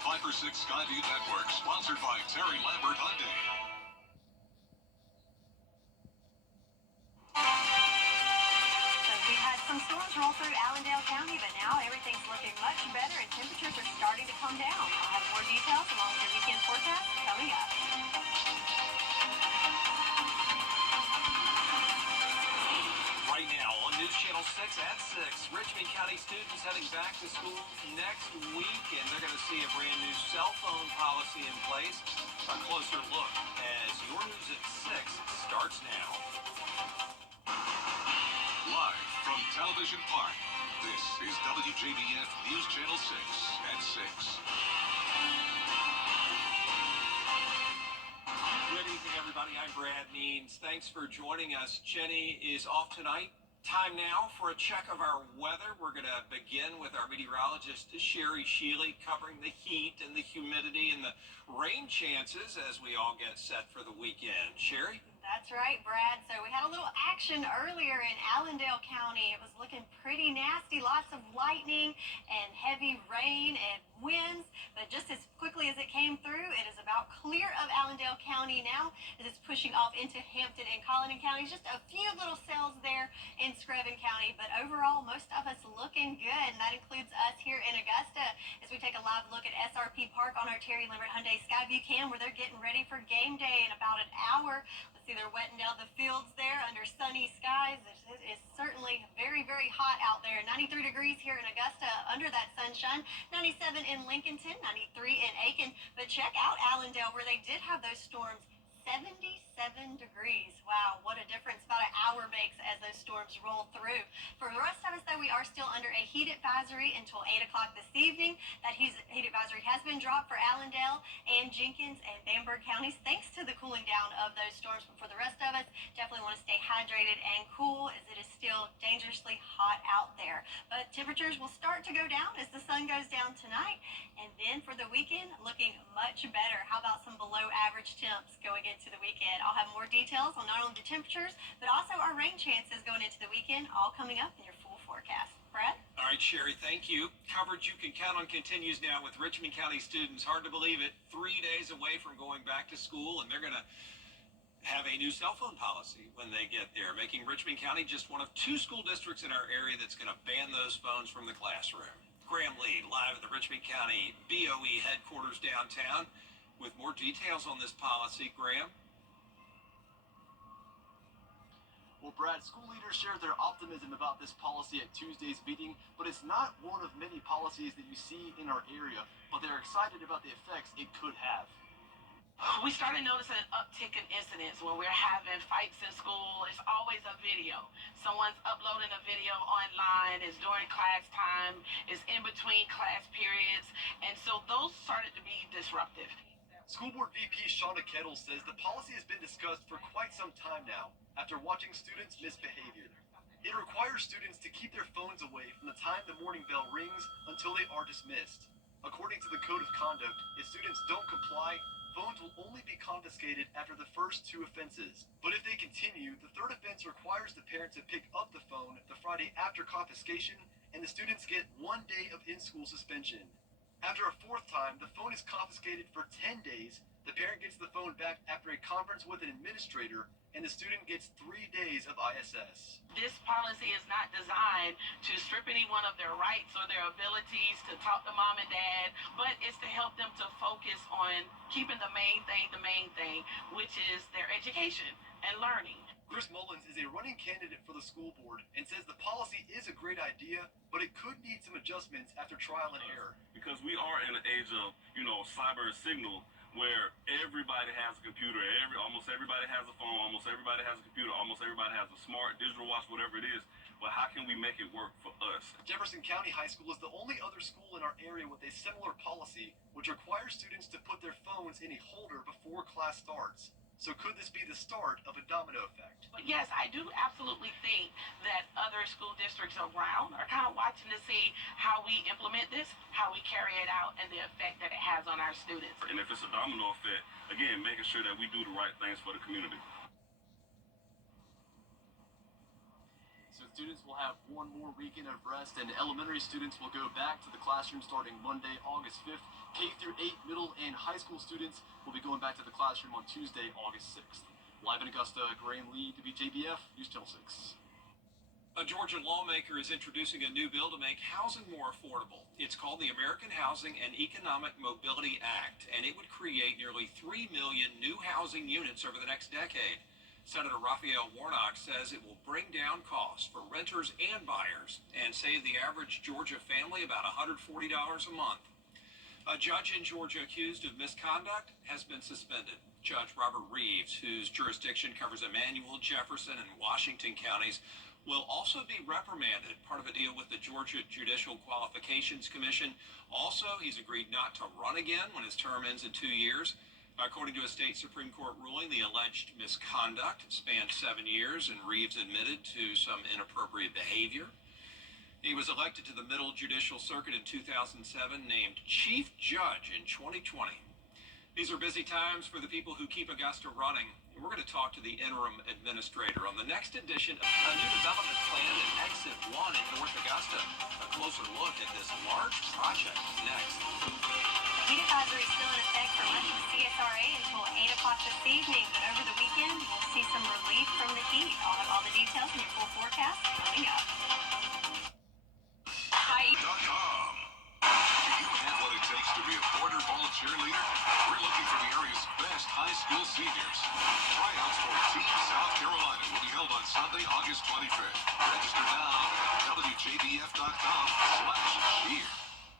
5x6 Skyview Network, sponsored by Terry Lambert Hyundai. So we've had some storms roll through Allendale County, but now everything's looking much better and temperatures are starting to come down. I'll have more details along with your weekend forecast coming up. Right now on News Channel 6 at 6, Richmond County students heading back to school next week, and they're going to see a brand new cell phone policy in place. A closer look as your News at 6 starts now. Live from Television Park, this is WJBF News Channel 6 at 6. Good evening, everybody. I'm Brad Means. Thanks for joining us. Jenny is off tonight. Time now for a check of our weather. We're going to begin with our meteorologist, Sherry Sheely, covering the heat and the humidity and the rain chances as we all get set for the weekend. Sherry? That's right, Brad. So we had a little action earlier in Allendale County. It was looking pretty nasty. Lots of lightning and heavy rain and winds. But just as quickly as it came through, it is about clear of Allendale County now as it's pushing off into Hampton and Colleton counties. Just a few little cells there in Screven County. But overall, most of us looking good. And that includes us here in Augusta as we take a live look at SRP Park on our Terry Lambert Hyundai Skyview cam where they're getting ready for game day in about an hour. See, they're wetting down the fields there under sunny skies. It is certainly very, very hot out there. 93 degrees here in Augusta under that sunshine. 97 in Lincolnton, 93 in Aiken. But check out Allendale where they did have those storms. 77 degrees. Wow, what a difference about an hour makes as those storms roll through. For the rest of us, though, we are still under a heat advisory until 8 o'clock this evening. That heat advisory has been dropped for Allendale and Jenkins and Bamberg counties thanks to the cooling down of those storms. But for the rest of us, definitely want to stay hydrated and cool as it is still dangerously hot out there. But temperatures will start to go down as the sun goes down tonight. And then for the weekend, looking much better. How about some below average temps going into the weekend? I'll have more details on not only the temperatures, but also our rain chances going into the weekend, all coming up in your full forecast. Brad? All right, Sherry, thank you. Coverage you can count on continues now with Richmond County students. Hard to believe it, 3 days away from going back to school, and they're going to have a new cell phone policy when they get there, making Richmond County just one of 2 school districts in our area that's going to ban those phones from the classroom. Graham Lee, live at the Richmond County BOE headquarters downtown with more details on this policy. Graham? Well, Brad, school leaders shared their optimism about this policy at Tuesday's meeting, but it's not one of many policies that you see in our area, but they're excited about the effects it could have. We started noticing an uptick in incidents when we're having fights in school. It's always a video. Someone's uploading a video online. It's during class time. It's in between class periods. And so those started to be disruptive. School Board VP Shauna Kettle says the policy has been discussed for quite some time now after watching students' misbehavior. It requires students to keep their phones away from the time the morning bell rings until they are dismissed. According to the Code of Conduct, if students don't comply, phones will only be confiscated after the first 2 offenses. But if they continue, the 3rd offense requires the parent to pick up the phone the Friday after confiscation, and the students get 1 day of in-school suspension. After a 4th time, the phone is confiscated for 10 days, the parent gets the phone back after a conference with an administrator, and the student gets 3 days of ISS. This policy is not designed to strip anyone of their rights or their abilities to talk to mom and dad, but it's to help them to focus on keeping the main thing, which is their education and learning. Chris Mullins is a running candidate for the school board and says the policy is a great idea, but it could need some adjustments after trial and error. Because we are in an age of, cyber signal where everybody has a computer, almost everybody has a phone, almost everybody has a computer, almost everybody has a smart digital watch, whatever it is. But how can we make it work for us? Jefferson County High School is the only other school in our area with a similar policy, which requires students to put their phones in a holder before class starts. So could this be the start of a domino effect? But yes, I do absolutely think that other school districts around are kind of watching to see how we implement this, how we carry it out, and the effect that it has on our students. And if it's a domino effect, again, making sure that we do the right things for the community. So students will have one more weekend of rest, and elementary students will go back to the classroom starting Monday, August 5th. K through 8 middle and high school students will be going back to the classroom on Tuesday, August 6th. Live in Augusta, Graham Lee, WJBF, News Channel 6. A Georgia lawmaker is introducing a new bill to make housing more affordable. It's called the American Housing and Economic Mobility Act, and it would create nearly 3 million new housing units over the next decade. Senator Raphael Warnock says it will bring down costs for renters and buyers and save the average Georgia family about $140 a month. A judge in Georgia accused of misconduct has been suspended. Judge Robert Reeves, whose jurisdiction covers Emmanuel, Jefferson, and Washington counties, will also be reprimanded, part of a deal with the Georgia Judicial Qualifications Commission. Also, he's agreed not to run again when his term ends in 2 years. According to a state Supreme Court ruling, the alleged misconduct spanned 7 years, and Reeves admitted to some inappropriate behavior. He was elected to the Middle Judicial Circuit in 2007, named Chief Judge in 2020. These are busy times for the people who keep Augusta running. We're going to talk to the interim administrator on the next edition of a new development plan at Exit 1 in North Augusta. A closer look at this large project is next. The heat advisory is still in effect for much of the CSRA until 8 o'clock this evening, but over the weekend, we'll see some relief from the heat. I'll have all the details in your full forecast coming up. .com. Do you have what it takes to be a border ball cheerleader? We're looking for the area's best high school seniors. Tryouts for Team South Carolina will be held on Sunday, August 25th. Register now at WJBF.com/cheer.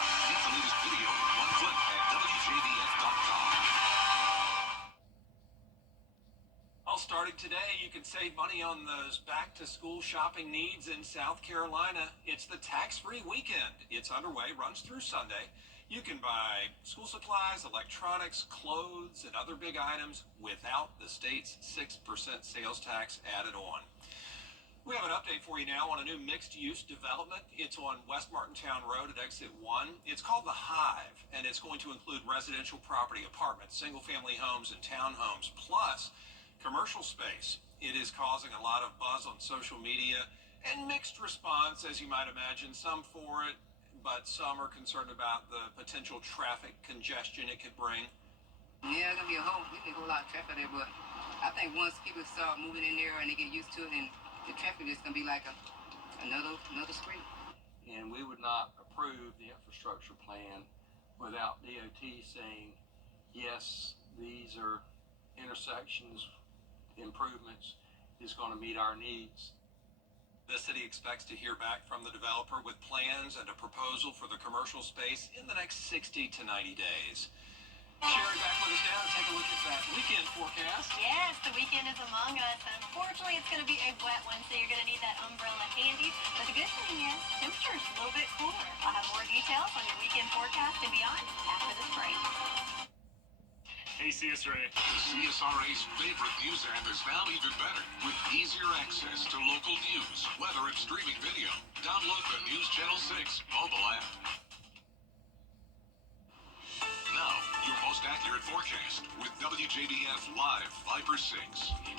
Get the latest video in one click at WJBF.com. Well, starting today, you can save money on those back-to-school shopping needs in South Carolina. It's the tax-free weekend. It's underway, runs through Sunday. You can buy school supplies, electronics, clothes, and other big items without the state's 6% sales tax added on. We have an update for you now on a new mixed-use development. It's on West Martintown Road at Exit 1. It's called The Hive, and it's going to include residential property, apartments, single-family homes, and townhomes, plus commercial space. It is causing a lot of buzz on social media and mixed response, as you might imagine. Some for it, but some are concerned about the potential traffic congestion it could bring. Yeah, it's gonna be a whole lot of traffic there, but I think once people start moving in there and they get used to it, and the traffic is gonna be like another street. And we would not approve the infrastructure plan without DOT saying, yes, these are intersections, improvements, is going to meet our needs. The city expects to hear back from the developer with plans and a proposal for the commercial space in the next 60 to 90 days. Sherry, back with us now to take a look at that weekend forecast. Yes, the weekend is among us, and unfortunately, it's going to be a wet one, so you're going to need that umbrella handy. But the good thing is, temperature's a little bit cooler. I'll have more details on your weekend forecast and beyond after this break. Hey, CSRA. The CSRA's favorite news app is now even better with easier access to local news, weather, and streaming video. Download the News Channel 6 mobile app. Now, your most accurate forecast with WJBF Live Viper 6.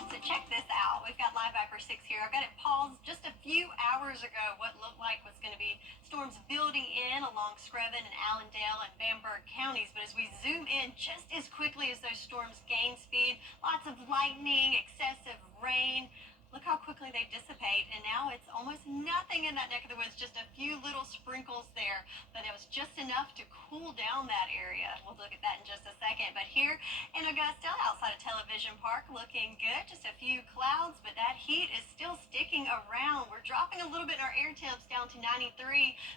So check this out. We've got Live Viper 6 here. I've got it paused just a few hours ago. What looked like was going to be storms building in along Screven and Allendale and Bamberg counties. But as we zoom in just as quickly as those storms gain speed, lots of lightning, excessive rain. Look how quickly they dissipate, and now it's almost nothing in that neck of the woods, just a few little sprinkles there, but it was just enough to cool down that area. We'll look at that in just a second, but here in Augusta, outside of Television Park, looking good, just a few clouds, but that heat is still sticking around. We're dropping a little bit in our air temps down to 93,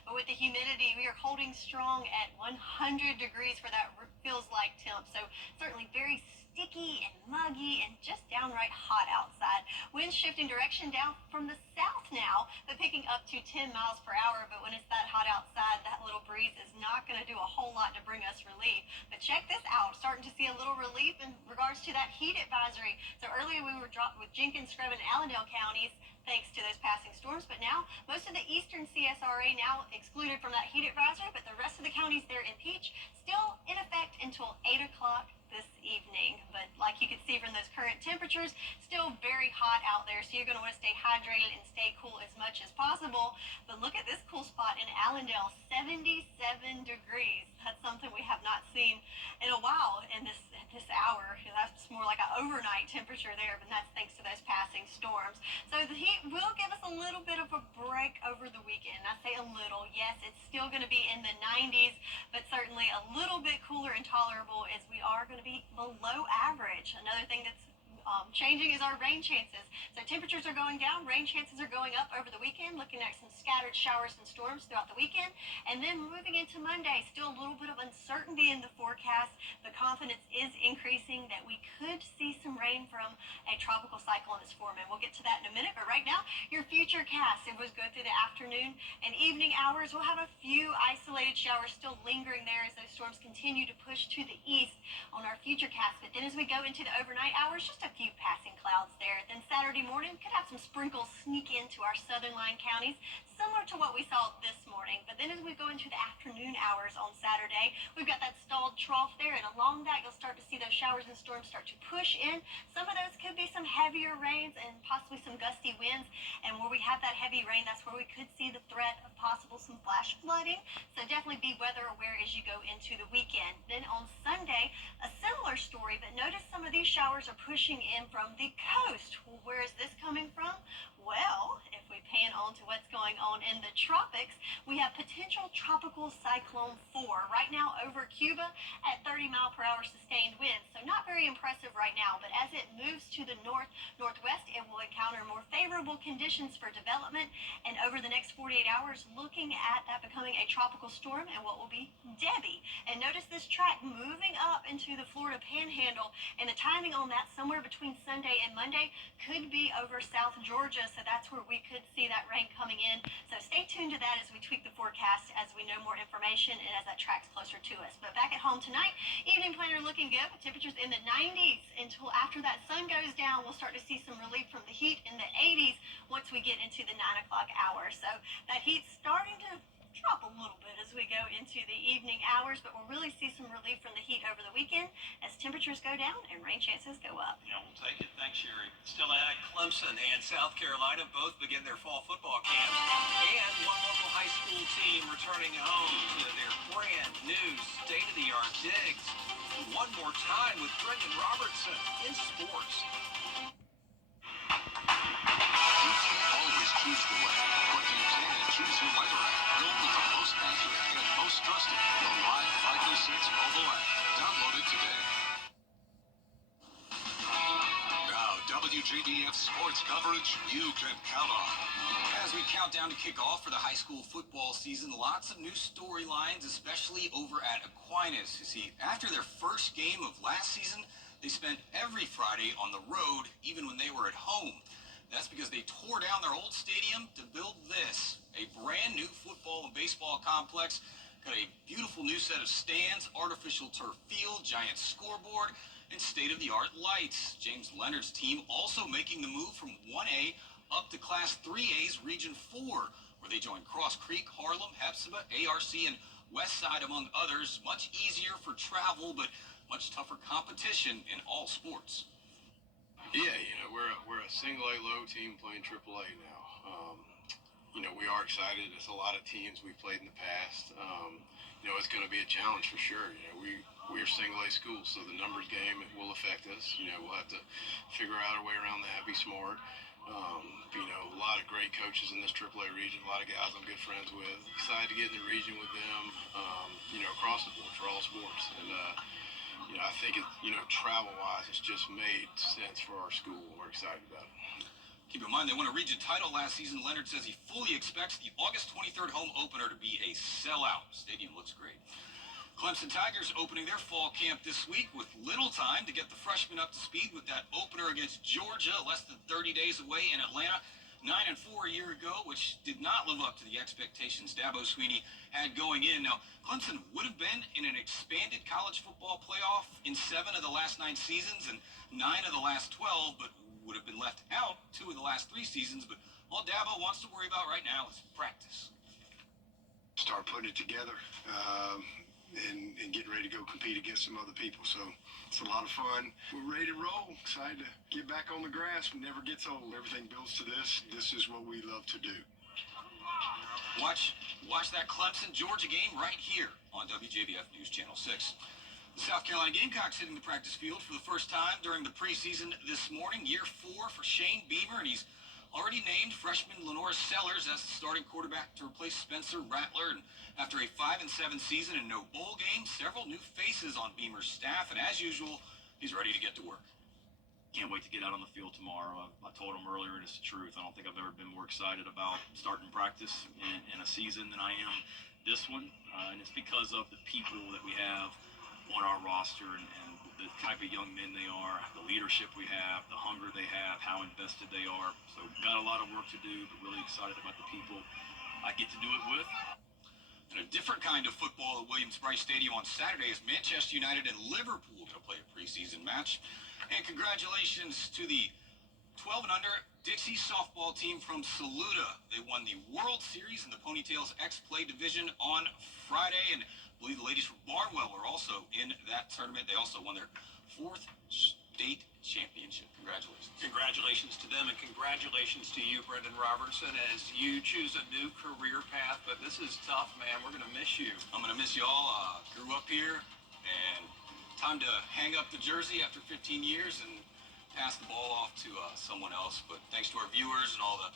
but with the humidity, we are holding strong at 100 degrees for that feels like temp, so certainly very sticky and muggy and just downright hot outside. Winds shifting direction down from the south now, but picking up to 10 miles per hour. But when it's that hot outside, that little breeze is not going to do a whole lot to bring us relief. But check this out, starting to see a little relief in regards to that heat advisory. So earlier we were dropped with Jenkins, Screven, and Allendale counties thanks to those passing storms, but now most of the eastern CSRA now excluded from that heat advisory, but the rest of the counties there in Peach still in effect until 8 o'clock this evening. But like you can see from those current temperatures, still very hot out there. So you're going to want to stay hydrated and stay cool as much as possible. But look at this cool spot in Allendale, 77 degrees. That's something we have not seen in a while in this hour. That's more like an overnight temperature there, but that's thanks to those passing storms. So the heat will give us a little bit of a break over the weekend. I say a little. Yes, it's still going to be in the 90s, but certainly a little bit cooler and tolerable as we are going to be below average. Another thing that's changing is our rain chances. So temperatures are going down, rain chances are going up over the weekend, looking at some scattered showers and storms throughout the weekend. And then moving into Monday, still a little bit of uncertainty in the forecast. The confidence is increasing that we could see some rain from a tropical cyclone that's forming. We'll get to that in a minute, but right now, your future cast, it was go through the afternoon and evening hours. We'll have a few isolated showers still lingering there as those storms continue to push to the east on our future cast. But then as we go into the overnight hours, just a few passing clouds there. Then Saturday morning could have some sprinkles sneak into our southern line counties, similar to what we saw this morning. But then as we go into the afternoon hours on Saturday, we've got that stalled trough there, and along that you'll start to see those showers and storms start to push in. Some of those could be some heavier rains and possibly some gusty winds. And where we have that heavy rain, that's where we could see the threat of possible some flash flooding. So definitely be weather aware as you go into the weekend. Then on Sunday, a similar story, but notice some of these showers are pushing in from the coast. Well, where is this coming from? Well, if we pan on to what's going on in the tropics, we have potential tropical cyclone 4 right now over Cuba at 30-mile-per-hour sustained winds. So not very impressive right now, but as it moves to the northwest, it will encounter more favorable conditions for development. And over the next 48 hours, looking at that becoming a tropical storm and what will be Debbie. And notice this track moving up into the Florida Panhandle, and the timing on that somewhere between Sunday and Monday could be over South Georgia. So that's where we could see that rain coming in. So stay tuned to that as we tweak the forecast as we know more information and as that tracks closer to us. But back at home tonight, evening planner looking good with temperatures in the 90s until after that sun goes down. We'll start to see some relief from the heat in the 80s once we get into the 9 o'clock hour. So that heat's starting to drop a little bit as we go into the evening hours, but we'll really see some relief from the heat over the weekend as temperatures go down and rain chances go up. Yeah, we'll take it. Thanks, Sherry. Still ahead, Clemson and South Carolina both begin their fall football camps, and one local high school team returning home to their brand new state-of-the-art digs. One more time with Brendan Robertson in sports. You can't always choose the way, but you can choose your weather app. Go with the most accurate and most trusted, the Live 506 mobile app. Download it today. Now, WJBF sports coverage you can count on. As we count down to kick off for the high school football season, lots of new storylines, especially over at Aquinas. You see, after their first game of last season, they spent every Friday on the road, even when they were at home. That's because they tore down their old stadium to build this, a brand new football and baseball complex. Got a beautiful new set of stands, artificial turf field, giant scoreboard, and state-of-the-art lights. James Leonard's team also making the move from 1A up to Class 3A's Region 4, where they join Cross Creek, Harlem, Hepzibah, ARC, and Westside, among others. Much easier for travel, but much tougher competition in all sports. Yeah, we're a single A low team playing triple A now. We are excited. There's a lot of teams we've played in the past. It's going to be a challenge for sure. We're single A school, so the numbers game will affect us. We'll have to figure out a way around that, be smart. A lot of great coaches in this AAA region, a lot of guys I'm good friends with. Excited to get in the region with them, across the board for all sports. And, I think travel-wise, it's just made sense for our school. We're excited about it. Keep in mind, they won a region title last season. Leonard says he fully expects the August 23rd home opener to be a sellout. Stadium looks great. Clemson Tigers opening their fall camp this week with little time to get the freshmen up to speed with that opener against Georgia, less than 30 days away in Atlanta. 9-4 a year ago, which did not live up to the expectations Dabo Swinney had going in. Now, Clemson would have been in an expanded college football playoff in 7 of the last 9 seasons and 9 of the last 12, but would have been left out 2 of the last 3 seasons. But all Dabo wants to worry about right now is practice. Start putting it together and getting ready to go go compete against some other people. So it's a lot of fun. We're ready to roll. Excited to get back on the grass. It never gets old. Everything builds to this. This is what we love to do. Watch that Clemson-Georgia game right here on WJBF News Channel 6. The South Carolina Gamecocks hitting the practice field for the first time during the preseason this morning. Year 4 for Shane Beamer, and he's already named freshman Lenora Sellers as the starting quarterback to replace Spencer Rattler. And after a 5-7 season and no bowl game, several new faces on Beamer's staff, and as usual, he's ready to get to work. Can't wait to get out on the field tomorrow. I told him earlier, and it's the truth. I don't think I've ever been more excited about starting practice in a season than I am this one. And it's because of the people that we have on our roster and the type of young men they are, the leadership we have, the hunger they have, how invested they are. So got a lot of work to do, but really excited about the people I get to do it with. And a different kind of football at Williams-Brice Stadium on Saturday as Manchester United and Liverpool going to play a preseason match. And congratulations to the 12 and under Dixie softball team from Saluda. They won the World Series in the Ponytails X-Play division on Friday, and I believe the ladies from Barnwell were also in that tournament. They also won their 4th state championship. Congratulations. Congratulations to them, and congratulations to you, Brendan Robertson, as you choose a new career path. But this is tough, man. We're going to miss you. I'm going to miss y'all. Grew up here, and time to hang up the jersey after 15 years and pass the ball off to someone else. But thanks to our viewers and all the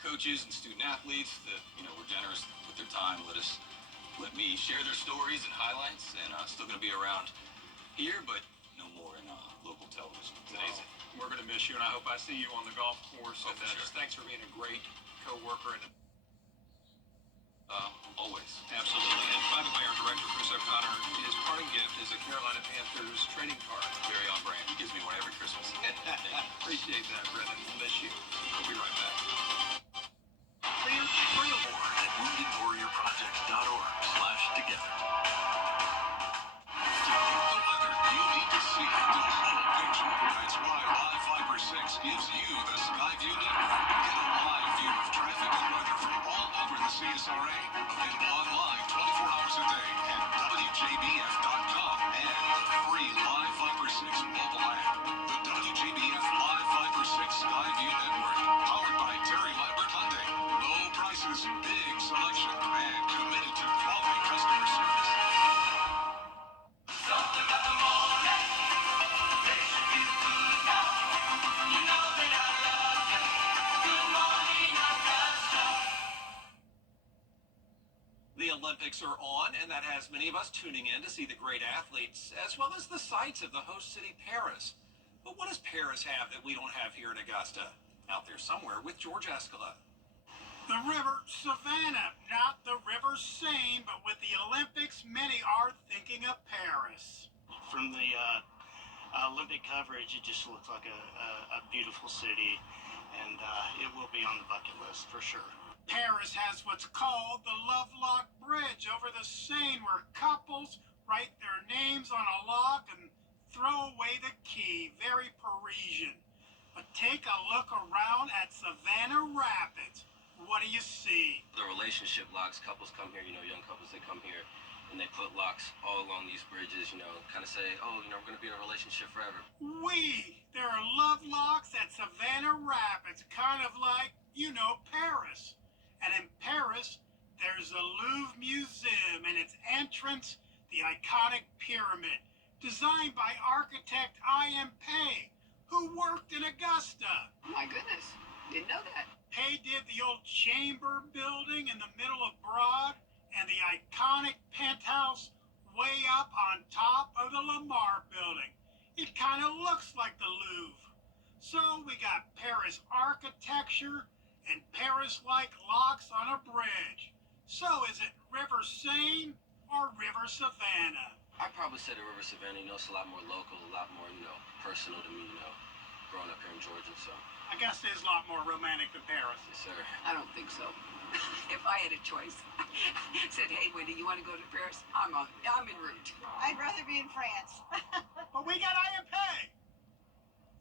coaches and student athletes that were generous with their time, let me share their stories and highlights. And still going to be around here, but no more in local television. We're going to miss you, and I hope I see you on the golf course. Oh, and for sure. just thanks for being a great co-worker and always. absolutely. And by the way, our director Chris O'Connor, his parting gift is a Carolina Panthers trading card. Very on brand. He gives me one every Christmas. Appreciate that, Brendan. We'll miss you. We'll be right back. More at woundedwarriorproject.org/together. To keep the weather you need to see to the whole picture. That's why Live Fiber 6 gives you the Skyview Network. Get a live view of traffic and weather from all over the CSRA. Available online 24 hours a day at WJBF.com and the free Live Fiber 6 mobile app. The WJBF Live Fiber 6 Skyview Network. Powered by Terry Lambert Hyundai. Low prices, big selection, and committed to quality customer service. The Olympics are on, and that has many of us tuning in to see the great athletes, as well as the sights of the host city, Paris. But what does Paris have that we don't have here in Augusta? Out there somewhere with George Escala. The River Savannah, not the River Seine, but with the Olympics, many are thinking of Paris. From the Olympic coverage, it just looks like a beautiful city, and it will be on the bucket list for sure. Paris has what's called the Lovelock Bridge over the Seine, where couples write their names on a lock and throw away the key. Very Parisian. But take a look around at Savannah Rapids. What do you see? The relationship locks, couples come here, young couples, they come here and they put locks all along these bridges, kind of say, oh, we're going to be in a relationship forever. There are love locks at Savannah Rapids, kind of like, Paris. And in Paris, there's the Louvre Museum and its entrance, the iconic pyramid, designed by architect I.M. Pei, who worked in Augusta. My goodness, didn't know that. Pei did the old chamber building in the middle of Broad and the iconic penthouse way up on top of the Lamar building. It kind of looks like the Louvre. So we got Paris architecture and Paris-like locks on a bridge. So is it River Seine or River Savannah? I probably said the River Savannah, it's a lot more local, a lot more, personal to me, growing up here in Georgia, so. Augusta is a lot more romantic than Paris. Yes, sir. I don't think so. If I had a choice, said, hey, Wendy, you want to go to Paris? I'm en route. I'd rather be in France. But we got IMP.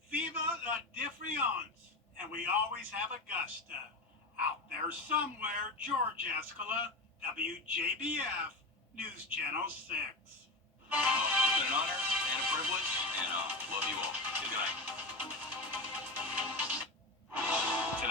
Viva la difference. And we always have Augusta. Out there somewhere, George Escala, WJBF, News Channel 6. Well, it's been an honor and a privilege, and love you all. Good night.